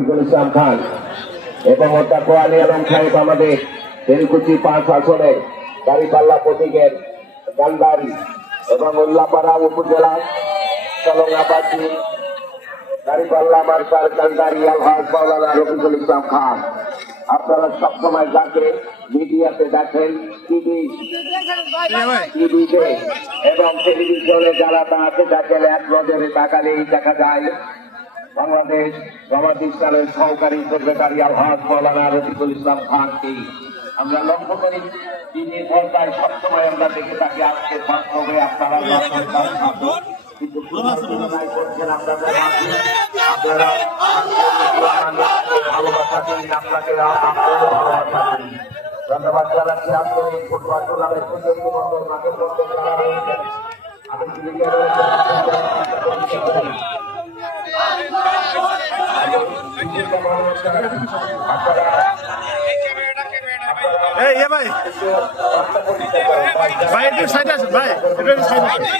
রফিকুল ইসলাম খান এবং অধ্যাপক আলী আলম সাহেব আমাদের তেলকুচি 5 আসনের দাঁড়িপাল্লা প্রতীকের গান্ধারী এবং উল্লাপাড়া উপজেলা চলঙ্গাবাদী দাঁড়িপাল্লা মার্কার গান্ধারী আলহাজ মাওলানা রফিকুল ইসলাম খান। আপনারা সবসময় যাকে মিডিয়াতে দেখেন, টিভিতে এবং টেলিভিশনে যারা তাকে দেখেন, এক নজরে তাকালেই দেখা যায় বাংলাদেশ জামাত ইসলামের সহকারী সেক্রেটারি আলহাজ মাওলানা রফিকুল ইসলাম খানকে আমরা লক্ষ্য করি। তিনি পর্দায় সবসময় আমরা দেখে থাকি। আজকে বাস্তবে আপনারা কিন্তু ভালোবাসা দিন, আপনাকে ধন্যবাদ জানাচ্ছি। আন্তরিক ফুটবল টুর্নামেন্ট প্রতিনিধিমণ্ডল মাঠে পড়তে যারা রয়েছেন, আমি ভাই ভাই একটু সাইড আসেন ভাই, একটু সাইড আসেন।